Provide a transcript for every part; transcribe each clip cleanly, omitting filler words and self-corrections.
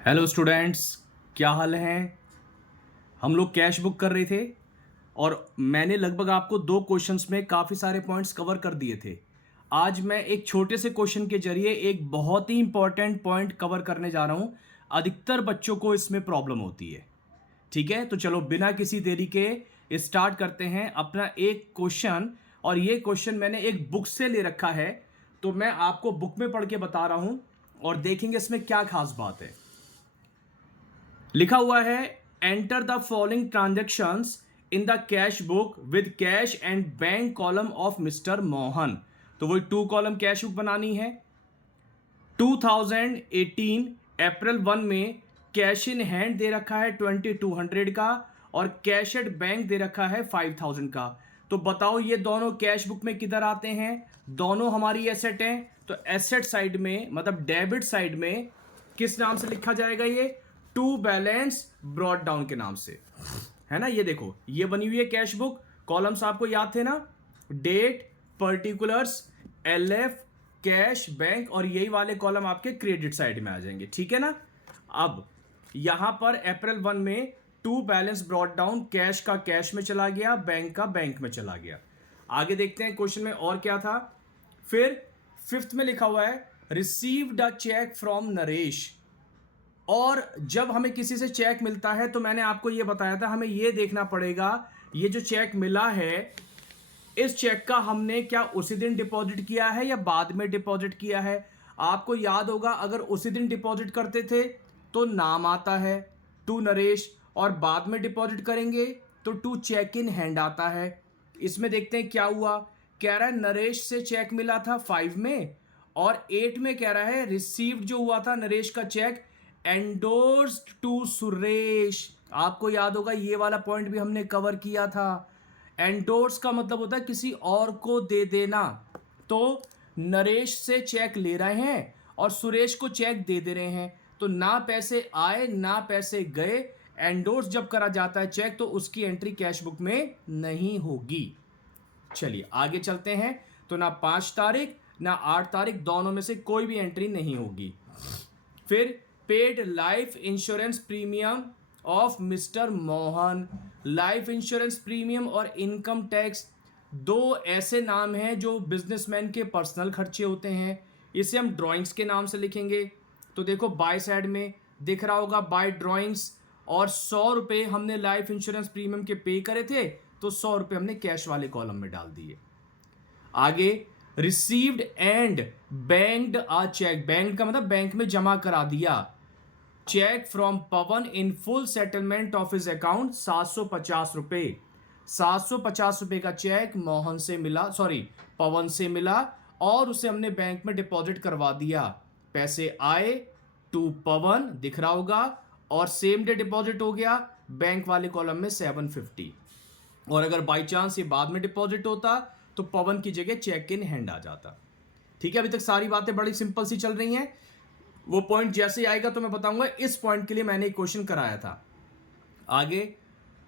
Hello students, क्या हाल हैं। हम लोग कैश बुक कर रहे थे और मैंने लगभग आपको दो क्वेश्चंस में काफ़ी सारे पॉइंट्स कवर कर दिए थे। आज मैं एक छोटे से क्वेश्चन के जरिए एक बहुत ही इंपॉर्टेंट पॉइंट कवर करने जा रहा हूं। अधिकतर बच्चों को इसमें प्रॉब्लम होती है। ठीक है, तो चलो बिना किसी देरी के स्टार्ट करते हैं अपना एक क्वेश्चन। और ये क्वेश्चन मैंने एक बुक से ले रखा है, तो मैं आपको बुक में पढ़ के बता रहा हूं और देखेंगे इसमें क्या खास बात है। लिखा हुआ है, enter the following transactions in the cash book with cash and bank column of mister Mohan. तो वही टू कॉलम कैश बुक बनानी है। 2018 अप्रैल 1 में कैश इन हैंड दे रखा है 2200 का और कैश एट बैंक दे रखा है 5000 का। तो बताओ ये दोनों कैश बुक में किधर आते हैं। दोनों हमारी एसेट हैं, तो एसेट साइड में मतलब डेबिट साइड में किस नाम से लिखा जाएगा, ये टू बैलेंस ब्रॉट डाउन के नाम से, है ना। ये देखो, ये बनी हुई है कैश बुक। कॉलम्स आपको याद थे ना, date, particulars, LF, cash, bank, और यही वाले कॉलम आपके क्रेडिट साइड में आ जाएंगे। ठीक है ना। अब यहां पर अप्रैल 1 में to balance brought down, cash का कैश में चला गया, बैंक का बैंक में चला गया। आगे देखते हैं क्वेश्चन में और क्या था। फिर फिफ्थ में लिखा हुआ है, received a cheque from Naresh. और जब हमें किसी से चेक मिलता है तो मैंने आपको यह बताया था, हमें यह देखना पड़ेगा ये जो चेक मिला है, इस चेक का हमने क्या उसी दिन डिपॉजिट किया है या बाद में डिपॉजिट किया है। आपको याद होगा, अगर उसी दिन डिपॉजिट करते थे तो नाम आता है टू नरेश, और बाद में डिपॉजिट करेंगे तो टू चेक इन हैंड आता है। इसमें देखते हैं क्या हुआ। कह रहा है नरेश से चेक मिला था 5 में, और 8 में कह रहा है रिसीव्ड जो हुआ था नरेश का चेक एंडोर्स्ड टू सुरेश। आपको याद होगा ये वाला पॉइंट भी हमने कवर किया था। एंडोर्स का मतलब होता है किसी और को दे देना। तो नरेश से चेक ले रहे हैं और सुरेश को चेक दे दे रहे हैं, तो ना पैसे आए ना पैसे गए। एंडोर्स जब करा जाता है चेक तो उसकी एंट्री कैश बुक में नहीं होगी। चलिए आगे चलते हैं। तो ना 5 तारीख ना 8 तारीख, दोनों में से कोई भी एंट्री नहीं होगी। फिर paid life insurance premium of mister Mohan. Life insurance premium और इनकम टैक्स दो ऐसे नाम हैं जो बिजनेसमैन के पर्सनल खर्चे होते हैं। इसे हम ड्राइंग्स के नाम से लिखेंगे। तो देखो बाय साइड में दिख रहा होगा बाय ड्राइंग्स, और 100 रुपये हमने लाइफ इंश्योरेंस प्रीमियम के पे करे थे, तो 100 रुपये हमने कैश वाले कॉलम में डाल दिए। आगे received and banked a cheque. Bank का मतलब बैंक में जमा करा दिया। Cheque from Pawan in full settlement of his account 750 रुपए। 750 रुपए का चेक मोहन से मिला, सॉरी पवन से मिला, और उसे हमने बैंक में डिपॉजिट करवा दिया। पैसे आए टू पवन दिख रहा होगा, और सेम डे डिपॉजिट हो गया बैंक वाले कॉलम में 750। और अगर बाई चांस ये बाद में डिपॉजिट होता तो पवन की जगह चेक इन हैंड आ जाता। ठीक है, अभी तक सारी बातें बड़ी सिंपल सी चल रही हैं। वो पॉइंट जैसे आएगा तो मैं बताऊंगा। इस पॉइंट के लिए मैंने एक क्वेश्चन कराया था। आगे,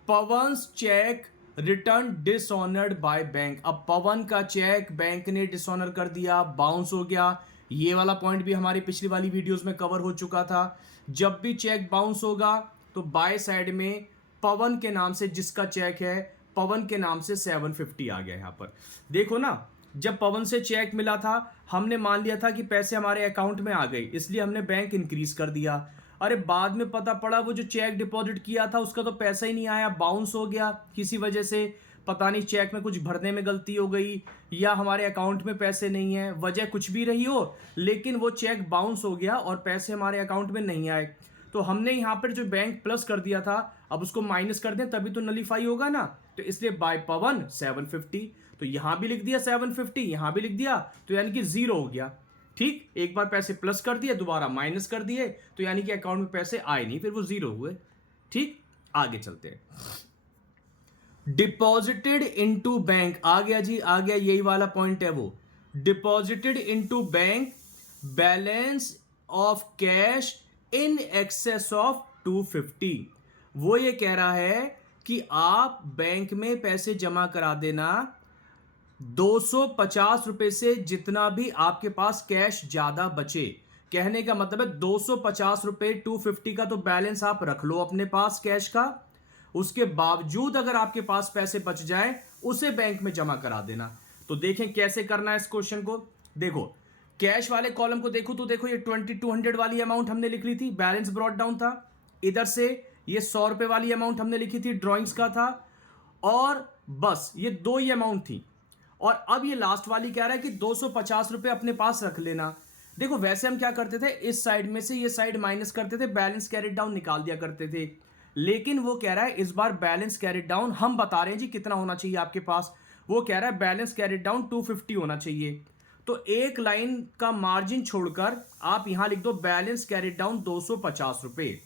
Pawan's cheque return dishonoured by bank. अब पवन का चेक बैंक ने डिसऑनर कर दिया, बाउंस हो गया। ये वाला पॉइंट भी हमारी पिछली वाली वीडियोस में कवर हो चुका था। जब भी चेक बाउंस होगा तो बाय साइड में पवन के नाम से जिसका चेक है, पवन के नाम से 750 आ गया। यहां पर देखो ना, जब पवन से चेक मिला था हमने मान लिया था कि पैसे हमारे अकाउंट में आ गए, इसलिए हमने बैंक इंक्रीज कर दिया। अरे बाद में पता पड़ा वो जो चेक डिपॉजिट किया था उसका तो पैसा ही नहीं आया, बाउंस हो गया किसी वजह से। पता नहीं चेक में कुछ भरने में गलती हो गई या हमारे अकाउंट में पैसे नहीं है, वजह कुछ भी रही हो, लेकिन वो चेक बाउंस हो गया और पैसे हमारे अकाउंट में नहीं आए। तो हमने यहां पर जो बैंक प्लस कर दिया था अब उसको माइनस कर दें तभी तो नलीफाई होगा ना। तो इसलिए बाय पवन 750, तो यहां भी लिख दिया 750, यहां भी लिख दिया, तो यानी कि जीरो हो गया। ठीक, एक बार पैसे प्लस कर दिए, दोबारा माइनस कर दिए, तो यानी कि अकाउंट में पैसे आए नहीं, फिर वो जीरो हुए। ठीक, आगे चलते हैं। डिपॉजिटेड इनटू बैंक आ गया जी, आ गया, यही वाला पॉइंट है वो। Deposited into bank balance of cash in excess of 250। वो ये कह रहा है कि आप बैंक में पैसे जमा करा देना 250 रुपए से, जितना भी आपके पास कैश ज्यादा बचे। कहने का मतलब है 250 रुपए 250 का तो बैलेंस आप रख लो अपने पास कैश का, उसके बावजूद अगर आपके पास पैसे बच जाए उसे बैंक में जमा करा देना। तो देखें कैसे करना है इस क्वेश्चन को। देखो कैश वाले कॉलम को देखो तो देखो ये 2200 वाली अमाउंट हमने लिख ली थी, बैलेंस ब्रॉट डाउन था। इधर से ये 100 रुपए वाली अमाउंट हमने लिखी थी, ड्रॉइंग्स का था, और बस ये दो ही अमाउंट थी। और अब ये लास्ट वाली कह रहा है कि 250 रुपए अपने पास रख लेना। देखो वैसे हम क्या करते थे, इस साइड में से ये साइड माइनस करते थे, बैलेंस कैरिड डाउन निकाल दिया करते थे। लेकिन वो कह रहा है इस बार बैलेंस कैरिड डाउन हम बता रहे हैं जी कितना होना चाहिए आपके पास। वो कह रहा है बैलेंस कैरिड डाउन 250 होना चाहिए। तो एक लाइन का मार्जिन छोड़कर आप यहां लिख दो बैलेंस कैरिड डाउन 250 रुपए।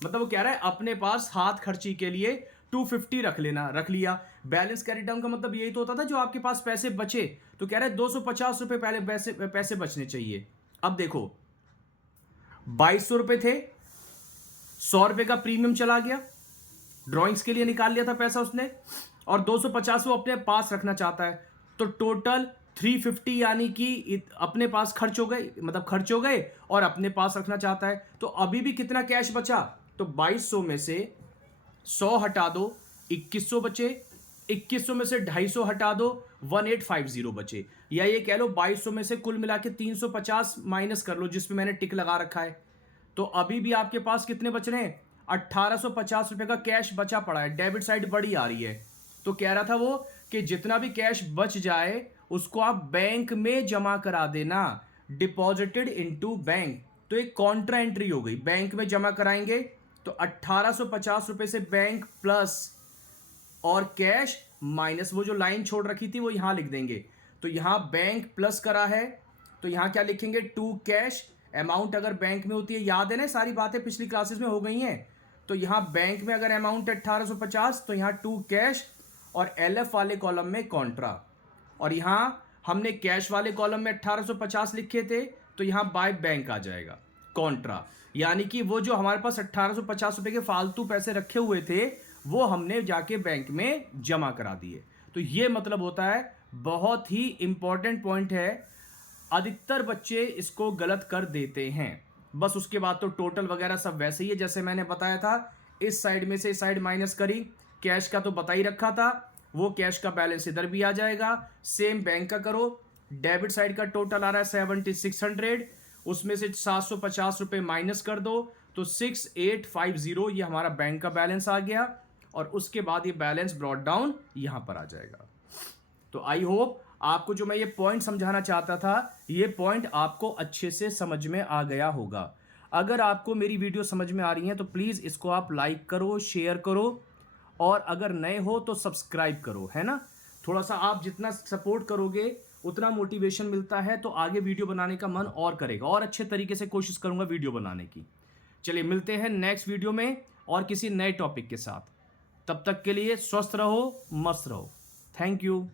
मतलब वो कह रहा है अपने पास हाथ खर्ची के लिए 250 रख लेना, रख लिया। बैलेंस कैरी डाउन का मतलब यही तो होता था जो आपके पास पैसे बचे, तो कह रहा है 250 रुपए पहले पैसे बचने चाहिए। अब देखो 2200 रुपए थे, 100 रुपए का प्रीमियम चला गया, ड्रॉइंग्स के लिए निकाल लिया था पैसा उसने, और 250 वो अपने पास रखना चाहता है। तो टोटल 350 यानी कि अपने पास खर्च हो गए, मतलब खर्च हो गए और अपने पास रखना चाहता है। तो अभी भी कितना कैश बचा, तो 2200 में से 100 हटा दो 2100 बचे, 2100 में से 250 हटा दो 1850 बचे, या ये कह लो 2200 में से कुल मिला के 350 माइनस कर लो जिस पे मैंने टिक लगा रखा है। तो अभी भी आपके पास कितने बच रहे हैं, 1850 रुपए का कैश बचा पड़ा है। डेबिट साइड बड़ी आ रही है। तो कह रहा था वो कि जितना भी कैश बच जाए उसको आप बैंक में जमा करा देना, डिपॉजिटेड इनटू बैंक। तो एक कॉन्ट्रा एंट्री हो गई, बैंक में जमा कराएंगे तो 1850 रुपए से बैंक प्लस और कैश माइनस, वो जो लाइन छोड़ रखी थी वो यहां लिख देंगे। तो यहां बैंक प्लस करा है तो यहां क्या लिखेंगे, टू कैश। अमाउंट अगर बैंक में होती है, याद है ना सारी बातें पिछली क्लासेस में हो गई हैं। तो यहां बैंक में अगर अमाउंट है 1850 तो यहां टू कैश, और एलएफ वाले कॉलम में कॉन्ट्रा। और यहां हमने कैश वाले कॉलम में 1850 लिखे थे तो यहां बाय बैंक आ जाएगा कॉन्ट्रा। यानी कि वो जो हमारे पास 1850 रुपए के फालतू पैसे रखे हुए थे वो हमने जाके बैंक में जमा करा दिए। तो ये मतलब होता है, बहुत ही इंपॉर्टेंट पॉइंट है, अधिकतर बच्चे इसको गलत कर देते हैं। बस उसके बाद तो टोटल वगैरह सब वैसे ही है जैसे मैंने बताया था। इस साइड में से इस साइड माइनस करी, कैश का तो बता ही रखा था, वो कैश का बैलेंस इधर भी आ जाएगा। सेम बैंक का करो, डेबिट साइड का टोटल आ रहा है 7600, उसमें से 750 रुपए माइनस कर दो तो 6850 ये हमारा बैंक का बैलेंस आ गया, और उसके बाद ये बैलेंस ब्रॉट डाउन यहां पर आ जाएगा। तो आई होप आपको जो मैं ये पॉइंट समझाना चाहता था, ये पॉइंट आपको अच्छे से समझ में आ गया होगा। अगर आपको मेरी वीडियो समझ में आ रही है तो प्लीज़ इसको आप लाइक करो, शेयर करो, और अगर नए हो तो सब्सक्राइब करो, है ना। थोड़ा सा आप जितना सपोर्ट करोगे उतना मोटिवेशन मिलता है, तो आगे वीडियो बनाने का मन और करेगा, और अच्छे तरीके से कोशिश करूंगा वीडियो बनाने की। चलिए मिलते हैं नेक्स्ट वीडियो में और किसी नए टॉपिक के साथ। तब तक के लिए स्वस्थ रहो, मस्त रहो। Thank you.